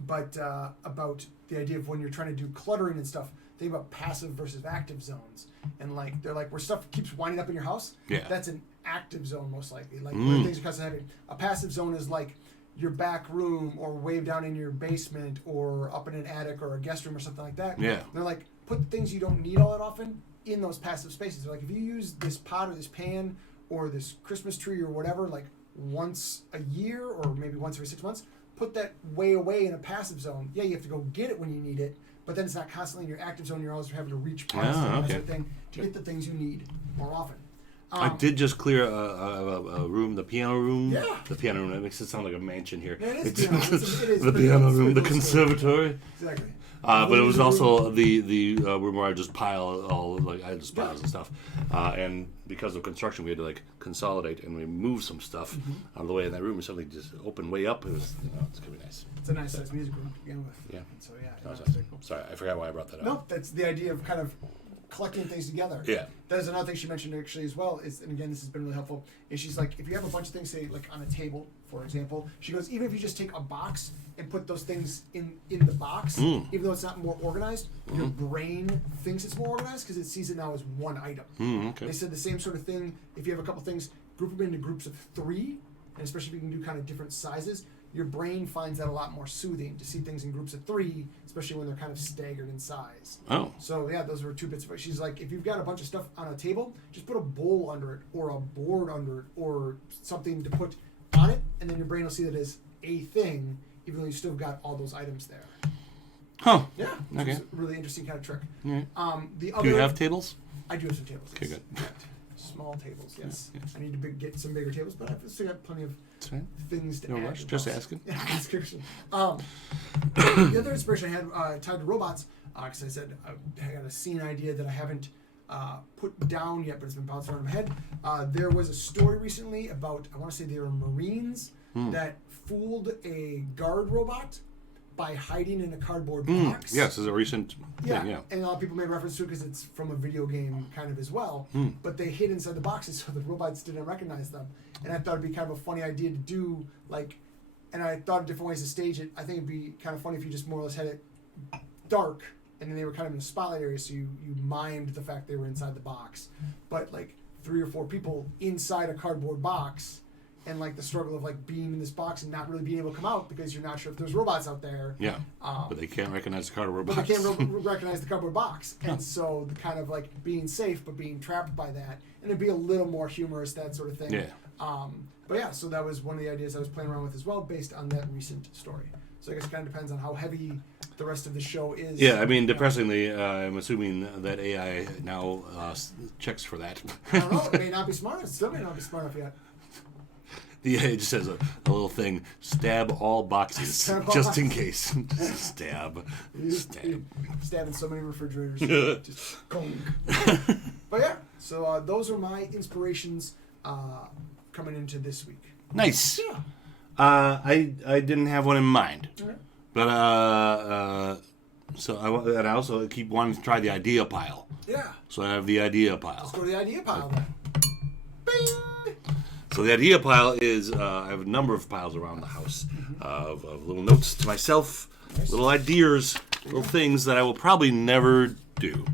But about the idea of when you're trying to do cluttering and stuff, think about passive versus active zones. And like they're like, where stuff keeps winding up in your house, that's an active zone most likely. Like where things are constantly heavy. A passive zone is like your back room or way down in your basement or up in an attic or a guest room or something like that. Yeah. And they're like, put things you don't need all that often in those passive spaces. They're like, if you use this pot or this pan or this Christmas tree or whatever, like once a year or maybe once every 6 months, put that way away in a passive zone. Yeah, you have to go get it when you need it, but then it's not constantly in your active zone. You're always having to reach past that sort of thing to get the things you need more often. I did just clear a room, the piano room. Yeah. The piano room. That makes it sound like a mansion here. Yeah, it is piano. It is the pretty piano cool. room, the It's pretty cool. conservatory. Exactly. But it was also the room where I just pile all like I just piles and stuff, and because of construction we had to like consolidate and we moved some stuff on the way in that room and suddenly just opened way up. It was it's gonna be nice. It's a nice size music room to begin with. Yeah. So yeah. That was that's awesome. Sorry, I forgot why I brought that up. No, that's the idea of kind of collecting things together. Yeah. There's another thing she mentioned actually as well is, and again this has been really helpful, is she's like, if you have a bunch of things, say like on a table, for example, she goes, even if you just take a box and put those things in the box, even though it's not more organized, your brain thinks it's more organized because it sees it now as one item. Okay. They said the same sort of thing, if you have a couple things, group them into groups of 3, and especially if you can do kind of different sizes, your brain finds that a lot more soothing to see things in groups of 3, especially when they're kind of staggered in size. Oh. So yeah, those were 2 bits of it. She's like, if you've got a bunch of stuff on a table, just put a bowl under it or a board under it or something to put on it, and then your brain will see that as a thing, even though you still got all those items there. Huh. Yeah. Which Okay. is a really interesting kind of trick. Yeah. The Do other, you have tables? I do have some tables. Okay, yes. good. Small tables, yes. Yeah, yes. I need to get some bigger tables, but I've still got plenty of That's right. things to No add. rush. to Just those. asking. Yeah, description. The other inspiration I had tied to robots, because I said I got a scene idea that I haven't put down yet, but it's been bouncing around in my head. There was a story recently about, I want to say they were Marines that fooled a guard robot by hiding in a cardboard box. Yes, it's a recent Yeah, thing, yeah. and a lot of people made reference to it because it's from a video game kind of as well. But they hid inside the boxes so the robots didn't recognize them. And I thought it'd be kind of a funny idea to do, like, and I thought of different ways to stage it. I think it'd be kind of funny if you just more or less had it dark, and then they were kind of in the spotlight area, so you mimed the fact they were inside the box. But like 3 or 4 people inside a cardboard box, and like the struggle of like being in this box and not really being able to come out because you're not sure if there's robots out there. Yeah. But they can't recognize the cardboard But box. they can't recognize the cardboard box. And so the kind of like being safe but being trapped by that. And it'd be a little more humorous, that sort of thing. Yeah. But yeah, so that was one of the ideas I was playing around with as well based on that recent story. So I guess it kind of depends on how heavy the rest of the show is. Yeah, I mean, depressingly, I'm assuming that AI now checks for that. I don't know. It may not be smart. It still may not be smart enough yet. The AI just says a little thing, stab all boxes, Stab all just in boxes. case. Just stab. Stab. Stabbing so many refrigerators. Just gong. But yeah, so those are my inspirations coming into this week. Nice. Yeah. I didn't have one in mind. Okay. But, and I also keep wanting to try the idea pile. Yeah. So I have the idea Let's pile. go to the idea pile then. Bing! So the idea pile is, I have a number of piles around the house of little notes to myself, Nice. little ideas, little things that I will probably never do.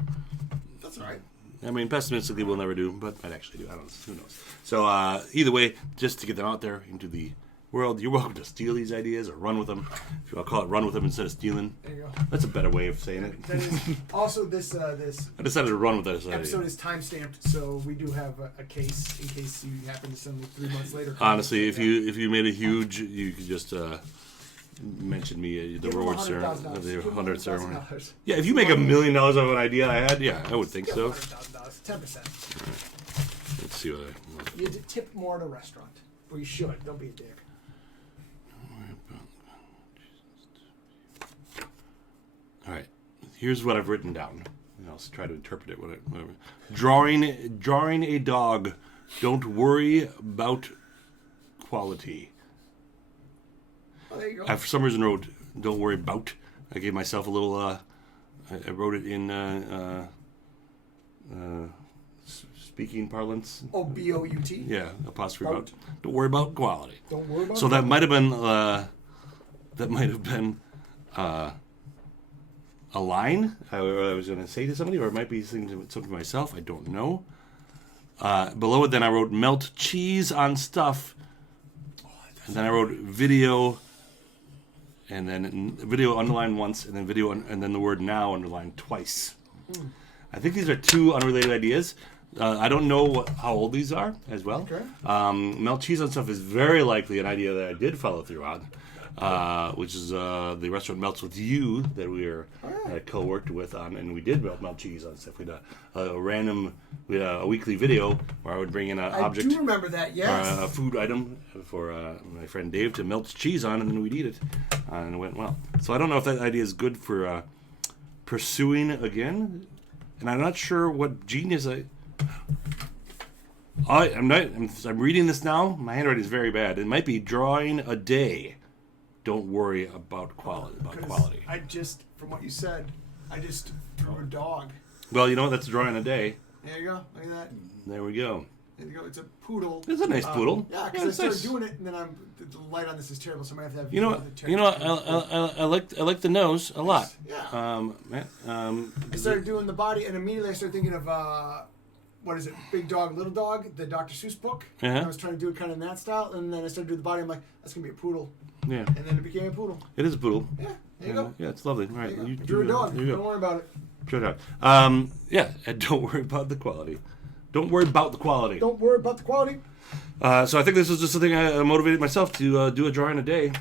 That's all right. I mean, pessimistically will never do, but might actually do. I don't know. Who knows? So either way, just to get them out there into the world, you're welcome to steal these ideas or run with them. If you want to call it run with them instead of stealing. There you go. That's a better way of saying it. That is, also, this I decided to run with this episode idea. is time-stamped, so we do have a case in case you happen to send me 3 months later. Honestly, if you made it huge, you could just mention me the Give them reward ceremony, $100,000. the Give them $100 ceremony. $100,000. Yeah, if you make $1 million off an idea I had, yeah, I would think Give so. them $100,000. 10%. Let's see what I. You tip more at a restaurant. Well, you should. Don't be a dick. All right, here's what I've written down. And I'll try to interpret it. Whatever. Drawing a dog. Don't worry about quality. Oh, there you go. I for some reason wrote "Don't worry about." I gave myself a little. I wrote it in speaking parlance. Oh, B-O-U-T? Yeah, apostrophe Bout. about. Don't worry about quality. Don't worry about So it. that might have been a line I was going to say to somebody, or it might be something to myself. I don't know. Below it, then I wrote melt cheese on stuff, and then I wrote video, and then video underlined once, and then video, and then the word now underlined twice. I think these are 2 unrelated ideas. I don't know how old these are as well. Okay. Melt cheese on stuff is very likely an idea that I did follow through on. which is the restaurant Melts With You that we are co-worked with on, and we did melt cheese on stuff. We had a weekly video where I would bring in an object. I do remember that, yes. A food item for my friend Dave to melt cheese on, and then we'd eat it, and it went well. So I don't know if that idea is good for pursuing again, and I'm not sure what genius I'm reading this now. My handwriting is very bad. It might be drawing a day. Don't worry about quality. I just, from what you said, I just drew a dog. Well, you know what? That's drawing a day. There you go. Look at that. There we go. There you go. It's a poodle. It's a nice poodle. Yeah, because I started doing it, and then the light on this is terrible, so I might have to have You know what? I like the nose a lot. Yeah. Matt, I started doing the body, and immediately I started thinking of what is it? Big Dog, Little Dog, the Dr. Seuss book. Uh-huh. I was trying to do it kind of in that style, and then I started doing the body. I'm like, that's gonna be a poodle. Yeah. And then it became a poodle. It is a poodle. Yeah. There you go. Yeah, it's lovely. All right. You drew a dog. There you go. Don't worry about it. Drew a dog. Yeah, and don't worry about the quality. Don't worry about the quality. Don't worry about the quality. So I think this is just something I motivated myself to do a drawing a day.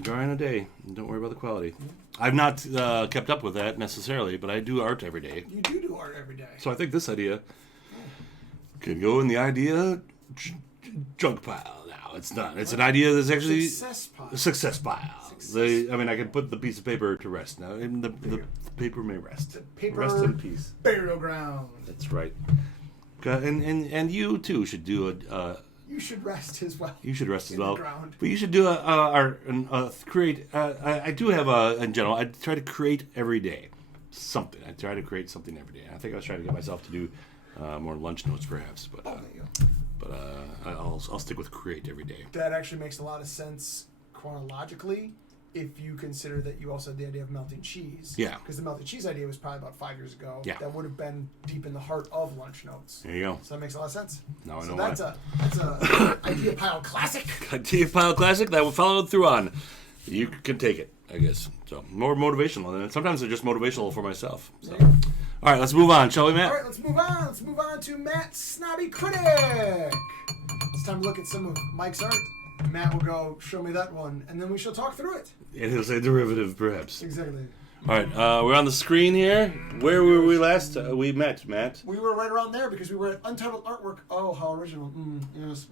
Drawing a day. Don't worry about the quality. I've not kept up with that necessarily, but I do art every day. You do art every day. So I think this idea could go in the idea junk pile. Now it's not. It's an idea that's actually success pile. I could put the piece of paper to rest now. And the paper may rest. The paper rest in peace. Burial ground. That's right. And you too should do a. You should rest as well. You should rest as well. Ground. But you should do create. I do have in general. I try to create every day something. I try to create something every day. I think I was trying to get myself to do more lunch notes, perhaps. But there you go. But I'll stick with create every day. That actually makes a lot of sense chronologically, if you consider that you also had the idea of melting cheese. Yeah. Because the melted cheese idea was probably about 5 years ago. Yeah. That would have been deep in the heart of lunch notes. There you go. So that makes a lot of sense. Now I so know that's why. that's a idea pile classic. Idea pile classic that we followed through on. You can take it, I guess. So more motivational, and sometimes they're just motivational for myself. So. All right, let's move on, shall we, Matt? All right, let's move on. Let's move on to Matt's Snobby Critic. It's time to look at some of Mike's art. Matt will go, show me that one, and then we shall talk through it. It is a derivative, perhaps. Exactly. All right, we're on the screen here. Where were we last? We met, Matt. We were right around there because we were at Untitled Artwork. Oh, how original. Yes.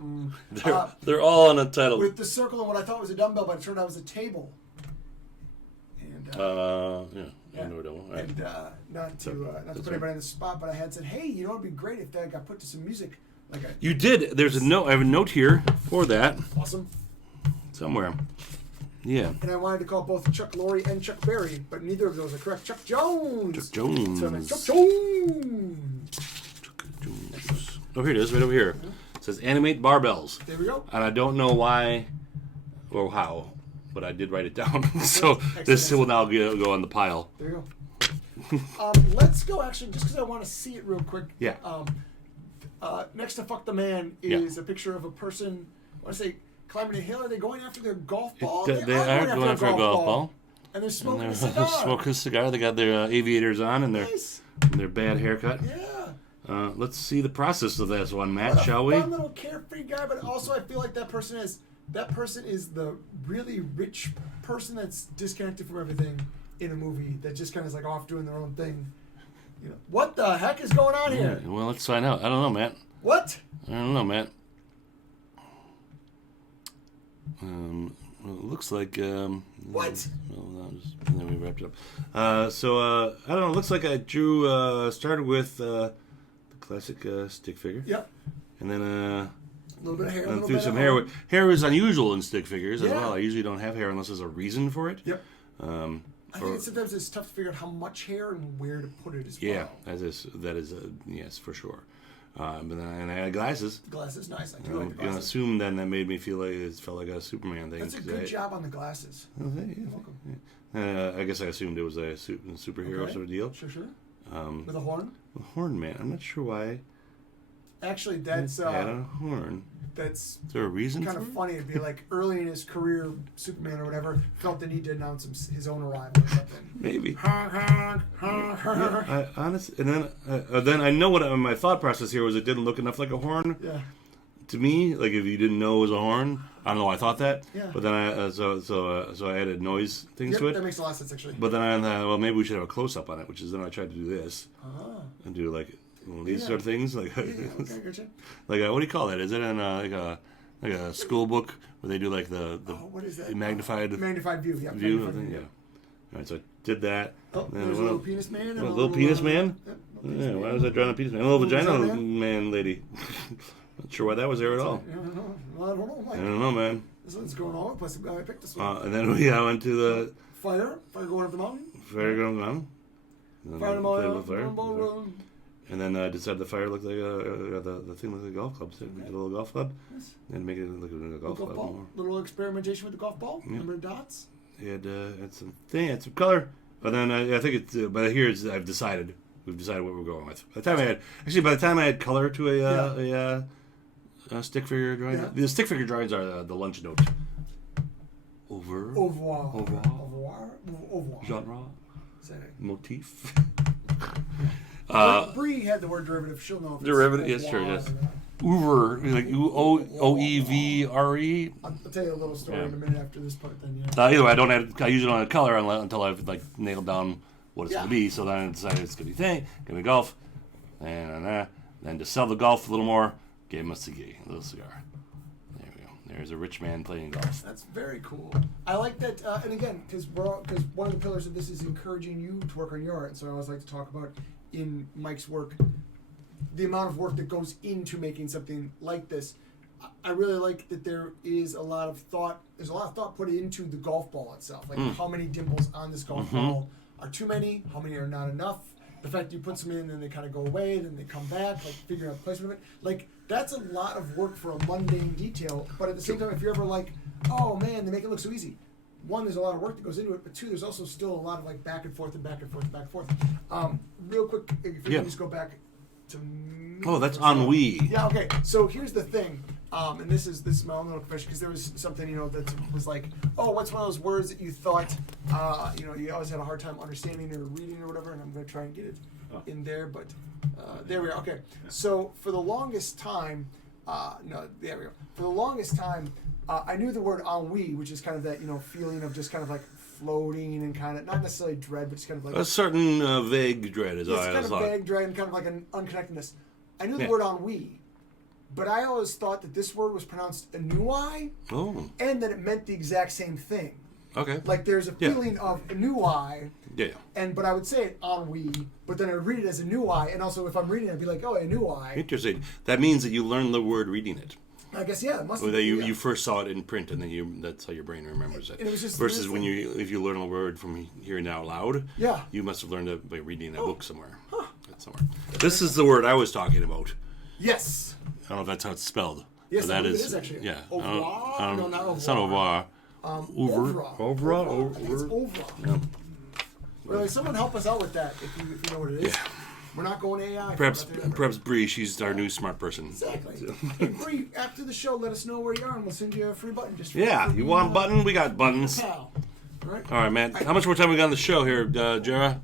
They're all on Untitled. With the circle and what I thought was a dumbbell, but it turned out it was a table. And, I know it all. All right. And not to put anybody in the spot, but I had said, hey, you know what would be great if that got put to some music. You did. There's a note. I have a note here for that. Awesome. Somewhere. Yeah. And I wanted to call both Chuck Lorre and Chuck Berry, but neither of those are correct. Chuck Jones. Chuck Jones. So Chuck Jones. Chuck Jones. Oh, here it is, right over here. It says animate barbells. There we go. And I don't know why or how, but I did write it down. So this will now go on the pile. There you go. Let's go, actually, just because I want to see it real quick. Yeah. Next to Fuck the Man is a picture of a person, I want to say, climbing a hill. Are they going after their golf ball? They are going after a golf ball. And they're smoking a cigar. Smoking a cigar. They got their aviators on and their bad haircut. Yeah. Let's see the process of this one, Matt, shall we? Fun little carefree guy, but also I feel like that person is the really rich person that's disconnected from everything in a movie that just kind of is like off doing their own thing. You know, what the heck is going on here? Yeah, well, let's find out. I don't know, Matt. What? I don't know, Matt. Well, it looks like... what? Well, then we wrapped it up. I don't know. It looks like I drew... started with the classic stick figure. Yep. And then... a little bit of hair, a little threw bit some of hair. Hair is unusual in stick figures as Yeah. well. I usually don't have hair unless there's a reason for it. Yep. I think sometimes it's tough to figure out how much hair and where to put it as well. Yeah, that is yes, for sure. But then I had glasses. Glasses, nice. I do I'm like the gonna glasses. assume then that made me feel like it felt like a Superman thing. That's a good job on the glasses. Oh, hey, You're welcome. I guess I assumed it was a superhero sort of deal. Sure. With a horn? The Horn Man. I'm not sure why. Actually, that's had a horn. That's Is there a reason kind for of it? funny. It'd be like early in his career, Superman or whatever felt the need to announce his own arrival or something. Maybe. Honestly, and then I know what my thought process here was. It didn't look enough like a horn. Yeah. to me, like if you didn't know it was a horn, I don't know. I thought that, Yeah. but then so I added noise things Yep, to that it. makes a lot of sense actually. But then I thought, well, maybe we should have a close up on it, which is then I tried to do this and do like one of these Yeah. sort of things, like Yeah, okay, gotcha. like what do you call that? Is it in like a school book where they do like the What is that? magnified Magnified view. Yeah. view? magnified Yeah. view. All right, so I did that. Oh, Then there's a what little else? penis man. And A little penis man? Yep, little penis Yeah, man. why was I drawing a penis man? A little Little vagina vagina man lady. Not sure why that was there at all. I don't know. Well, I don't know. I Like, don't know, man. this one's going all over the place. I picked this one. And then we went to the Fire going up the mountain. fairground mountain. Fire in the mountain. Fire. And then I decided the fire looked like the thing looked like a golf club. So we get a little golf club Yes. and make it look like a golf Golf club ball. more. Little experimentation with the golf ball. Yeah. Remember the dots? It had some thing, had some color. But then I think it's. But here it's, I've decided. We've decided what we're going with. By the time I had color to a stick figure drawing. Yeah. The stick figure drawings are the lunch note. Au revoir. Au revoir. Au revoir. Genre. Is that it? Motif. Bree had the word derivative. She'll know if Derivative, it's yes, sure, au yes. revoir Uver, like Oevre. I'll tell you a little story in a minute after this part. Then Either way, I use it on a color until I've like nailed down what it's Yeah. going to be. So then I decided it's going to be going to be golf, and then to sell the golf a little more, gave him a little cigar. There we go. There's a rich man playing golf. That's very cool. I like that, and again, because one of the pillars of this is encouraging you to work on your art. And so I always like to talk about in Mike's work the amount of work that goes into making something like this. I really like that there is a lot of thought. There's a lot of thought put into the golf ball itself. Like how many dimples on this golf ball are too many? How many are not enough? The fact that you put some in and then they kind of go away, then they come back, like figuring out the placement of it. Like that's a lot of work for a mundane detail. But at the same time, if you're ever like, oh man, they make it look so easy. One, there's a lot of work that goes into it, but two, there's also still a lot of like back and forth and back and forth and back and forth. Real quick, if you can just go back to me. Oh, that's for a second. ennui. Yeah, okay. So here's the thing, and this is my own little confession, because there was something, that was like, oh, what's one of those words that you thought, you always had a hard time understanding or reading or whatever, and I'm going to try and get it in there, but there we are. Okay. So for the longest time, there we go. For the longest time, I knew the word ennui, which is kind of that, feeling of just kind of like floating and kind of, not necessarily dread, but just kind of like A certain vague dread is it's all I kind of thought. vague dread and kind of like an unconnectedness. I knew the word ennui, but I always thought that this word was pronounced ennui, Oh, and that it meant the exact same thing. okay. Like there's a feeling of ennui, Yeah. but I would say it ennui, but then I would read it as ennui, and also if I'm reading it, I'd be like, oh, ennui. Interesting. That means that you learn the word reading it. I guess it must. Or that you, yeah. you first saw it in print, and then that's how your brain remembers it. And it was just Versus this when thing. if you learn a word from hearing it out loud, Yeah. you must have learned it by reading a book somewhere. Somewhere. This is the word I was talking about. Yes. I don't know if that's how it's spelled. Yes, but that I believe is. it is actually. Yeah. Au revoir? No, not au It's not au revoir. Ovra. Ovra. I think it's Ovra. Really, someone help us out with that if you know what it is. Yeah. We're not going AI. Perhaps Bree, she's our new smart person. Exactly. Hey, Bree, after the show, let us know where you are, and we'll send you a free button. Just for Yeah, you want a button? We got buttons. Pal. All right. All right, man. How much more time we got on the show here, Jera?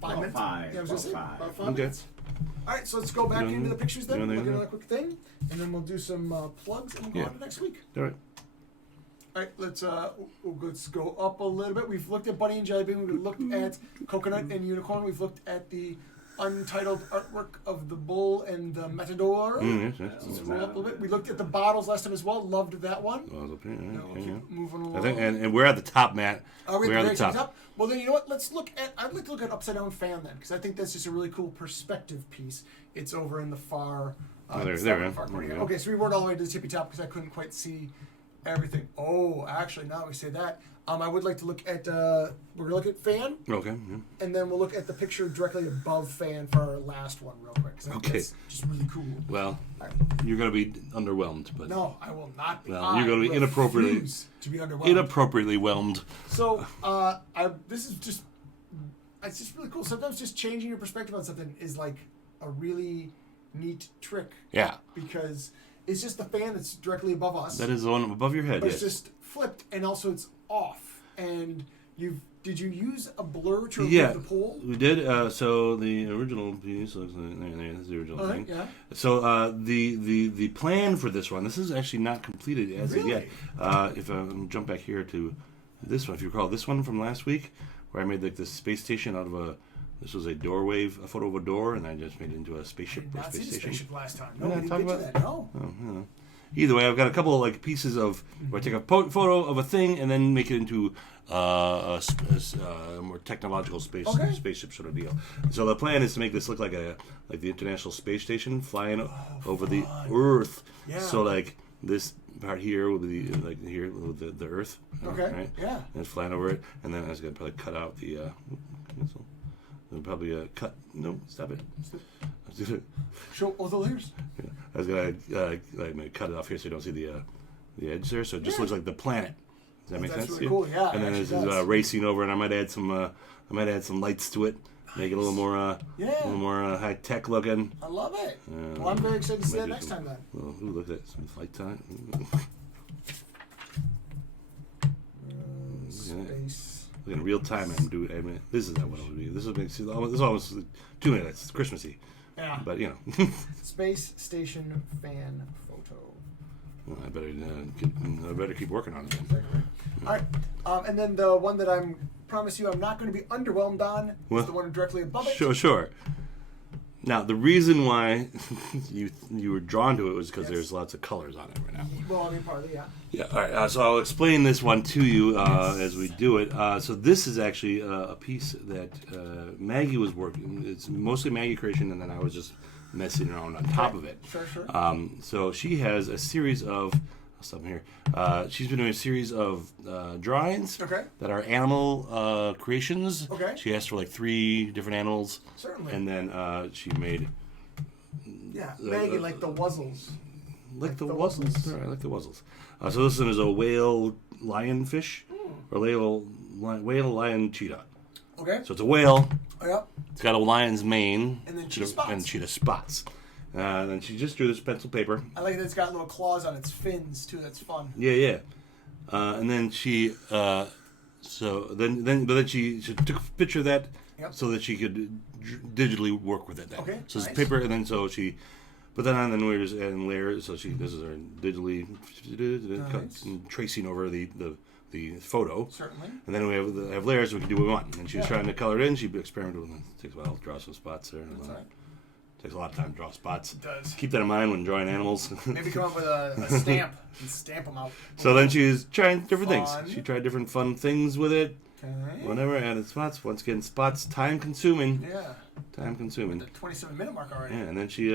5 minutes. five. Yeah, I was gonna say, About about 5 Okay. minutes. All right, so let's go back into the pictures then. Yeah, Look yeah, at yeah. another quick thing, and then we'll do some plugs, and we'll go on to next week. All right. All right, let's go up a little bit. We've looked at Bunny and Jelly Bean. We've looked at Coconut and Unicorn. We've looked at the untitled artwork of the bull and the matador. Yes, yes. Let's roll up a little bit. We looked at the bottles last time as well. Loved that one. Well, okay, We'll okay, keep yeah. moving along. I think, and we're at the top, Matt. Are we We're at at the the very top. top? Well, then you know what? I'd like to look at Upside Down Fan then, because I think that's just a really cool perspective piece. It's over in the far. There, it's there, down in yeah. the far corner. There you go. Okay, so we weren't all the way to the tippy top because I couldn't quite see everything. Oh, actually, now that we say that, I would like to look at. We're gonna look at Fan, Okay. Yeah. and then we'll look at the picture directly above Fan for our last one, real quick. 'Cause I think Okay. that's just really cool. Well, All right. you're going to be underwhelmed, but No, I will not be. Well, you're gonna be inappropriately- refuse to be underwhelmed. inappropriately whelmed. So, this is just, it's just really cool. Sometimes just changing your perspective on something is like a really neat trick, Yeah. because it's just the fan that's directly above us, That is the one above your head, but yes. it's just flipped, and also it's off. And Did you use a blur to remove Yeah, the pole? we did. So the original piece looks like there's the original thing. Yeah. So the plan for this one, this is actually not completed as of Really? yet. If I jump back here to this one, if you recall this one from last week, where I made like this space station out of this was a doorway, a photo of a door, and I just made it into a spaceship or Not space seen the station. spaceship last time. Did I No, we talk didn't get about to that. No. Oh, you know. Either way, I've got a couple of like pieces of where I take a photo of a thing and then make it into a more technological spaceship sort of deal. So the plan is to make this look like the International Space Station flying over the Earth. Yeah. So like this part here will be like here with the Earth. Okay. Right. Yeah. And it's flying over it, and then I was gonna probably cut out the. I'll probably cut. No, stop it. Show all the layers. Yeah. I was gonna like cut it off here so you don't see the edge there, so it just looks like the planet. Does that make That's sense? really cool. Yeah. And then it this actually is does. racing over, and I might add some lights to it, make it a little more a little more high tech looking. I love it. Well, I'm very excited to see that Might do next some- time then. Well, ooh, look at that, some lights on it. Space. Look in real time, I'm doing. I mean, this is not what it would be. This is almost 2 minutes. It's Christmassy, Yeah. but you know. Space station fan photo. Well, I better keep working on it then. All right. And then the one that promise you I'm not going to be underwhelmed on Well, is the one directly above it. Sure. Now, the reason why you were drawn to it was because there's lots of colors on it right now. Well, I mean, partly, yeah. Yeah, all right. So I'll explain this one to you as we do it. So this is actually a piece that Maggie was working. It's mostly Maggie creation, and then I was just messing around on top of it. Sure. So she has a series of. I'll stop here. She's been doing a series of drawings that are animal creations. Okay. She asked for like 3 different animals. Certainly. And then she made. Yeah, Maggie, like the Wuzzles. Like the Wuzzles. Wuzzles. All right, like the Wuzzles. So this one is a whale lionfish, or whale lion cheetah. Okay. So it's a whale. Yep. It's got a lion's mane. And then cheetah spots. And cheetah spots. Then she just drew this pencil paper. I like that it's got little claws on its fins too. That's fun. Yeah. And then she, but then she took a picture of that so that she could digitally work with it. Then. Okay. So it's nice. paper, and then so she put that on, and then we're just adding layers. So this is her digitally tracing over the photo. Certainly. And then we have layers. We can do what we want. And she's trying to color it in. She experimented with it. It takes a while to draw some spots there. That's right. Takes a lot of time to draw spots. It does. Keep that in mind when drawing animals. Maybe come up with a stamp and stamp them out. So then she was trying different Fun. things. She tried different fun things with it. Okay. Whenever added spots. Once again, spots time consuming. Yeah. Time consuming. The 27-minute mark already. Yeah, and then she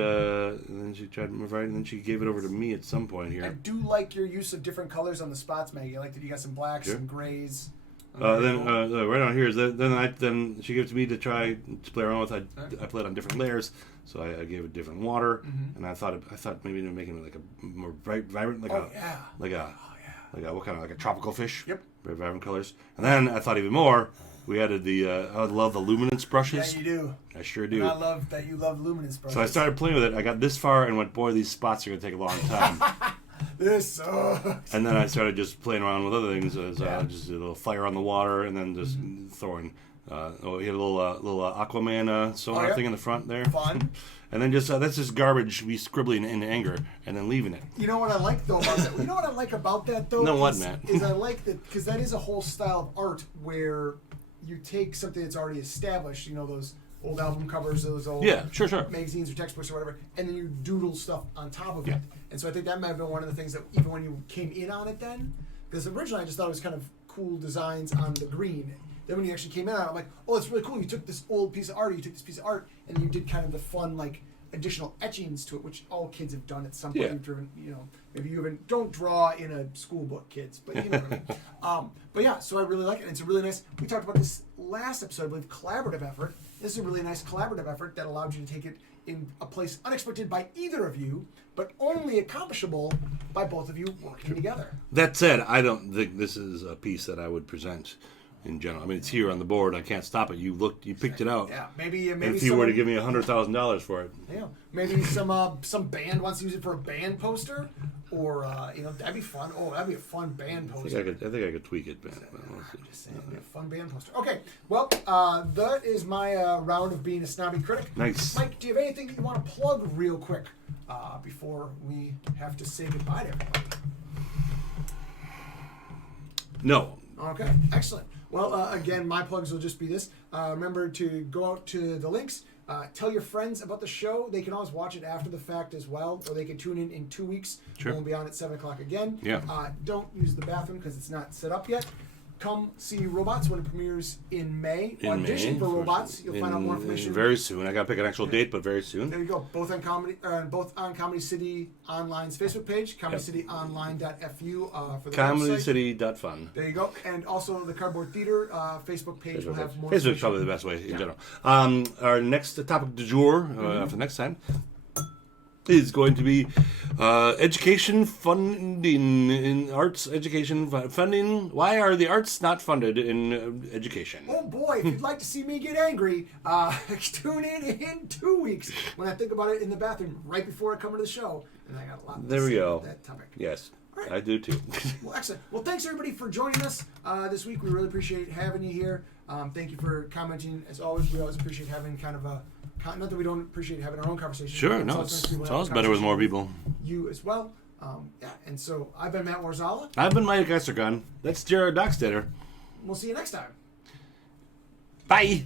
tried to move right, and then she gave it over to me at some point I here. do like your use of different colors on the spots, Maggie. I like that you got some blacks, Sure. some grays. Then right on here is then she gave it to me to try to play around with. I played on different layers, so I gave it different water, and I thought maybe making it like a more vibrant, like a tropical fish. Yep. Very vibrant colors. And then I thought even more. We added I love the luminance brushes. Yeah, you do. I sure do. And I love that you love luminous brushes. So I started playing with it. I got this far and went, boy, these spots are going to take a long time. This sucks. And then I started just playing around with other things. Just a little fire on the water, and then just throwing. We had a little Aquaman sonar thing in the front there. Fun. And then that's just garbage. We scribbling in anger and then leaving it. You know what I like though about that? You know what I like about that though? No, what, Matt? Is I like that because that is a whole style of art where you take something that's already established. You know those old album covers, those old sure. magazines or textbooks or whatever, and then you doodle stuff on top of Yeah. it. And so I think that might have been one of the things that even when you came in on it then, because originally I just thought it was kind of cool designs on the green. Then when you actually came in on it, I'm like, oh, it's really cool. You took this old piece of art, and then you did kind of the fun, like, additional etchings to it, which all kids have done at some point. Yeah. You've driven, maybe you haven't, don't draw in a school book, kids, but you know what I mean. But yeah, so I really like it. It's a really nice, we talked about this last episode, I believe, collaborative effort. This is a really nice collaborative effort that allowed you to take it in a place unexpected by either of you, but only accomplishable by both of you working together. That said, I don't think this is a piece that I would present in general. I mean, it's here on the board. I can't stop it. You picked it out. Yeah, maybe And if you were to give me $100,000 for it, yeah, maybe some band wants to use it for a band poster, or that'd be fun. Oh, that'd be a fun band I poster. think I could tweak it, man. Just saying, it'd be a fun band poster. Okay, well, that is my round of being a snobby critic. Nice. Mike, do you have anything that you want to plug real quick before we have to say goodbye to everybody? No. Okay, excellent. Well, again, my plugs will just be this. Remember to go out to the links. Tell your friends about the show. They can always watch it after the fact as well, or they can tune in 2 weeks. Sure. We'll be on at 7 o'clock again. Yeah. Don't use the bathroom because it's not set up yet. Come see Robots when it premieres in May. Audition for Robots. You'll find out more information very soon. I got to pick an actual date, but very soon. There you go. Both on Comedy City Online's Facebook page, comedycityonline.fu for the website. ComedyCity.fun. There you go. And also the Cardboard Theater Facebook page will have more Facebook's information. probably the best way in general. Our next topic du jour for the next time is going to be education funding in arts education funding. Why are the arts not funded in education? Oh boy, if you'd like to see me get angry, tune in 2 weeks when I think about it in the bathroom right before I come to the show. And I got a lot to say about that topic. Yes, All right. I do too. Well, excellent. Well, thanks everybody for joining us this week. We really appreciate having you here. Thank you for commenting. As always, we always appreciate having kind of a, not that we don't appreciate having our own conversation. Sure, no, it's always better with more people. You as well. And so I've been Matt Warzala. I've been Mike-Eserkaln. That's Jared Dockstetter. We'll see you next time. Bye.